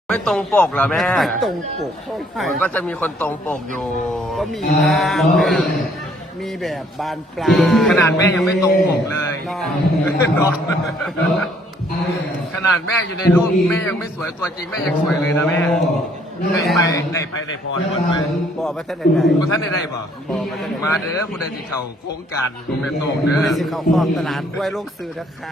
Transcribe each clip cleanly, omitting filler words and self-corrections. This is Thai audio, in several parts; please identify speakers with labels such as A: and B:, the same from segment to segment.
A: ไม่ตรงปกเหรอแม่
B: ไม่ตรงปกเข้าไป
A: มันก็จะมีคนตรงปกอยู่
B: ก็มีบ้างมีแบบบานปลาย
A: ขนาดแม่ยังไม่ตรงปกเลยน้องขนาดแม่อยู่ในรูปแม่ยังไม่สวยตัวจริงแม่ยังสวยเลยนะแม่ได้พรคนไหม
B: บอกมาท่านใด
A: คุณท่านได้บอกมาเด้อคุณได้ที่เขาโครงการคุณแม่ตรงเด้อ
B: ไม่สิเขาครอบตลาดกล้วยลูกซื้อนะค่ะ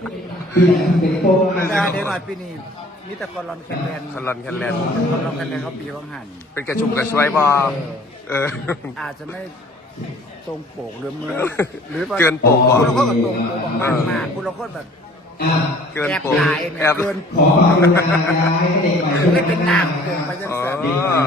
B: ได้เดี๋ยวหน่อยปีนี้มีแต่คอนรอนแคนแลน
A: คอนลอนแคนแลน
B: คอนรอนแคนแลนเขาปีว่างหัน
A: เป็นกระชุ่มกระชวยบอ
B: อาจจะไม่ตรงปกหรือมือหรือ
A: เกินปกบอ
B: คุณเราก็ตรงปกมากมากคุณเราก็แบบ
A: เกินปก
B: แอบเกินปกไม่เป็นหน้าปกไปยังแสบ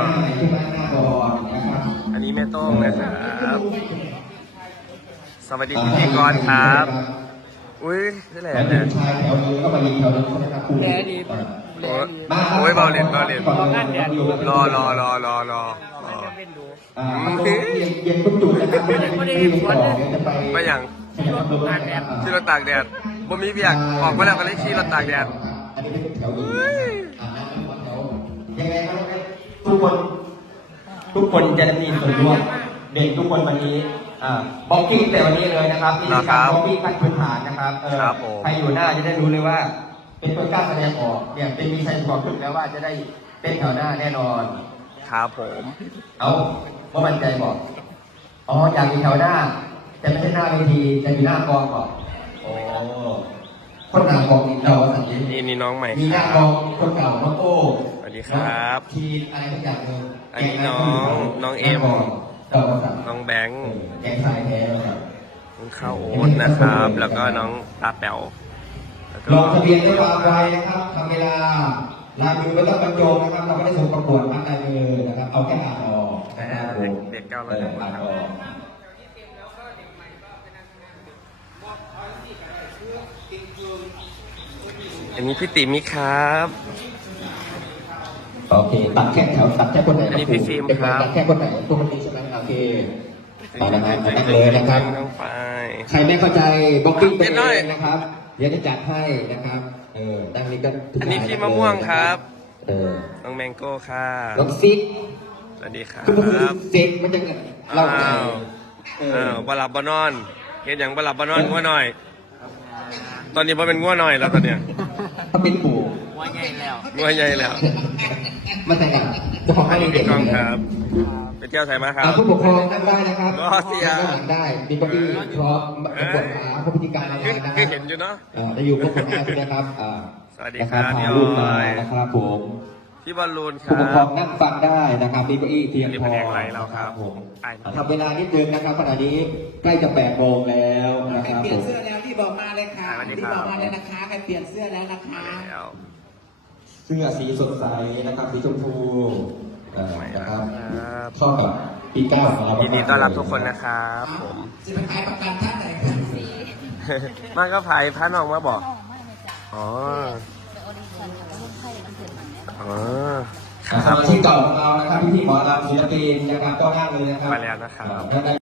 A: อันนี้แม่ต้องนะครับสวัสดีพิธีกรครับอุ้ยนี่แหละเนี่ย
B: แร่ดีแร่ดี
A: โอ้ยเบาเหรียญ
B: งานแดดดู
A: รอ
B: เป็นดู
C: เย็นตุ้มจุดนะครับ
A: ไม่อย่าง
B: งานแดด
A: ขี่รถตากแดดบ่มีเบียกออกมาแล้วก็เลยขี่รถตากแดด
C: อันนี้เป็นแถวดียังไงครับทุกคนจะได้มีส่วนร่วมเด็กทุกคนวันนี้บ็อกกิ้งแต่วันนี้เลยนะครับมีการบ็อกกิ้งขั้นพื้นฐานนะครับใครอยู่หน้าจะได้รู้เลยว่า เป็นตัวกล้าแสดงออกเนี่ยเป็นมีชัยบอกขึ้นแล้วว่าจะได้เป็นแถวหน้าแน่นอน
A: ครับผม
C: เอาว่ามั่นใจบอกอ๋ออยากอยู่แถวหน้าแต่ไม่ใช่หน้าเวทีจะอยู่หน้ากองก่อนโอ้คนหน้ากองนี่เราสังเกต
A: นี่น้องใหม่
C: มีหน้ากองคนเก่าน้องโอ้
A: สวัสดีครับ
C: ทีอะไรทุกอย่างเลย
A: อันนี้น้องเอ็มน้องแบงค์
C: แกงสายแท้ครับ
A: น้องข้าวโอ๊ตนะครับ แล้วก็น้องตาแป๋วแล้วก็
C: ลงทะเบียนด้วยความไวนะครับทำเวลาลายมือไม่ต้องบรรจงนะครับเราไม่ได้ส่งประกวดมัดลายมือนะครับเอาแค่อ่านออกนะครับผม
A: เด็กเก้าร้อย
C: อ่านออก
A: อันนี้พี่ติ๋มครับ
C: โอเคตัดแค่แถวตัดแค่คนไหน
A: อันนี้พี่ฟิล์มครับ
C: ตัดแค่คนไหนตัวคนนี้ใช่ไหมโอเคต่อนะครับนั่งเลยนะครับ
A: น้องฝ้าย
C: ใครไม่เข้าใจบล็อกกิ้งตัว
A: เดี๋ยวหน่
C: เอ
A: อย
C: งนะครับเดี๋ยวจะจัดให้นะครับตั้งนี้ก็ทุก
A: อันนี้พี่มะม่วงครับ
C: น้
A: น้องแมงโก้ค่ะ
C: องซิก
A: สวัสดีครั
C: คือบซิกมันจะเล่าใจ
A: บหลับบนอนเห็นอย่างบหลับบนอนง่วหน่อย ตอนนี้พอเป็นง่วหน่อยแล้วตอนเนี้ย
C: เขาเป็นปู่
B: ว่าไงแล้ว
A: ง่วใหญ่แล้ว
C: มาแต่งงานเจะของ
A: อัน
C: ให้
A: นี้
C: เด็
A: พี่
C: ก
A: กองครับไปเที่ยวไทยมาครับ
C: ผู้ปกครองนั่งได้นะครับ
A: ก็เสีย
C: นั่งหลังได้มีเก้าอี้พร้อมกดขาผู้พิธีการอะไรนะค
A: คือ
C: รับ
A: เห็นอยู่เนาะ
C: จะอยู่พวกคนแอร์ด้วยนะครับ
A: สวัสดีครับ
C: ถ่ายรูปมานะครับผม
A: พี่บอลลูนค
C: ผู้ปกคร
A: รั
C: อบ งนั่งฟังได้นะครับมีเก้าอี้เพียง
A: อันนี้
C: พ
A: แผ
C: อน
A: กไหลแล้วครับ
C: ผม
A: ไอ้
C: ทำเวลานิดนึงนะครับขณะนี้ใกล้จะ8 โมงแล้วนะครับ
B: เปลี่
C: ผ
B: ยน
C: ม
B: เสื้อแล้วที่บอกมาเลยค่ะที่บอกมาเลยนะคะใครเปลี่ยนเสื้อแล้วนะคะ
A: แล้ว
C: เสื้อสีสดใสนะครับสีชมพูนะครับ
A: ครับ
C: เข้ากับปีเก้าของเรา
A: ยินดีต้อนรับทุกคนนะครับผม
B: จะเป็นขายประกันท่านไหนครับ
A: มันก็ไผ่พระน้องมาบอกอ๋ออ๋อค
C: ส
A: รับ
C: มาชิกเก่าของเรานะครับพี่หมอลำศิลปินนะครับก็นั่งเลยนะครับ
A: มาแล้วนะครับ